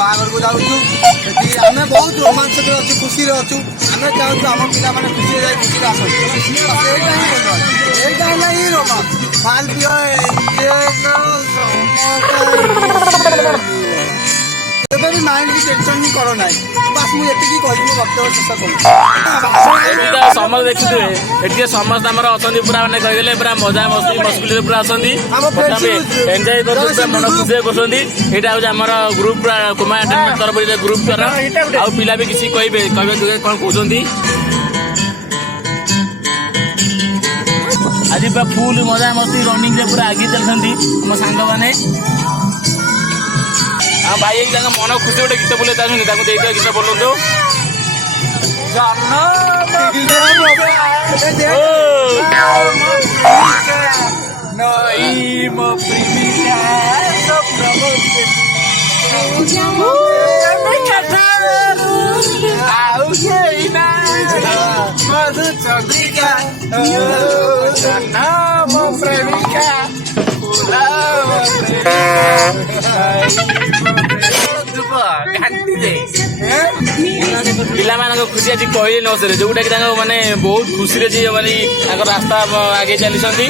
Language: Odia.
ବାହାଘରକୁ ଯାଉଛୁ ସେଠି ଆମେ ବହୁତ ରୋମାଞ୍ଚରେ ଅଛୁ ଖୁସିରେ ଅଛୁ ଆମେ ଚାହୁଁଛୁ ଆମ ପିଲାମାନେ ଖୁସିରେ ଯାଇ ଖୁସିରେ ଆସନ୍ତୁ ଏଇଟା ହେଲା ହିଁ ରୋମାଞ୍ଚ ମାଲ ପିଅ ଏବେ ବି ମାଇଣ୍ଡ କି ଟେନସନ ହିଁ କର ନାହିଁ ବାସ୍ ମୁଁ ଏତିକି କହିବି ବକ୍ତବ୍ୟ ଶେଷ କରୁଛି। ସମସ୍ତେ ଦେଖିଥିବେ ଏଠି ସମସ୍ତେ ଆମର ଅଛନ୍ତି ପୁରା ମାନେ କହିଦେଲେ ପୁରା ମଜା ମସ୍ତି ମସ୍କୁଲିରେ ପୁରା ଅଛନ୍ତି ଏନ୍ଜୟ କରୁଛନ୍ତି ମନ ଖୁସି କରୁଛନ୍ତି। ଏଇଟା ହଉଛି ଆମର ଗ୍ରୁପ କୁମା ଏଣ୍ଟରଟେନମେଣ୍ଟ ତରଫରୁ ଗ୍ରୁପ ଦ୍ୱାରା ଆଉ ପିଲା ବି କିଛି କହିବେ କଣ କହୁଛନ୍ତି। ଆଜି ପୁରା ଫୁଲ ମଜା ମସ୍ତି ରନିଂରେ ପୁରା ଆଗେଇ ଚାଲିଛନ୍ତି ଆମ ସାଙ୍ଗମାନେ। ଆଉ ଭାଇ ଏଇ ତାଙ୍କ ମନ ଖୁସି ଗୋଟେ ଗୀତ ବୋଲେଇ ଚାହୁଁଛନ୍ତି ତାକୁ ଦେଇଦିଅ ଗୀତ ବୋଲନ୍ତୁ। ପିଲାମାନଙ୍କ ଖୁସି ଆଜି କହିଲେ ନ ସରେ ଯୋଉଟା କି ତାଙ୍କ ମାନେ ବହୁତ ଖୁସିରେ ମାନେ ତାଙ୍କ ରାସ୍ତା ଆଗେଇ ଚାଲିଛନ୍ତି।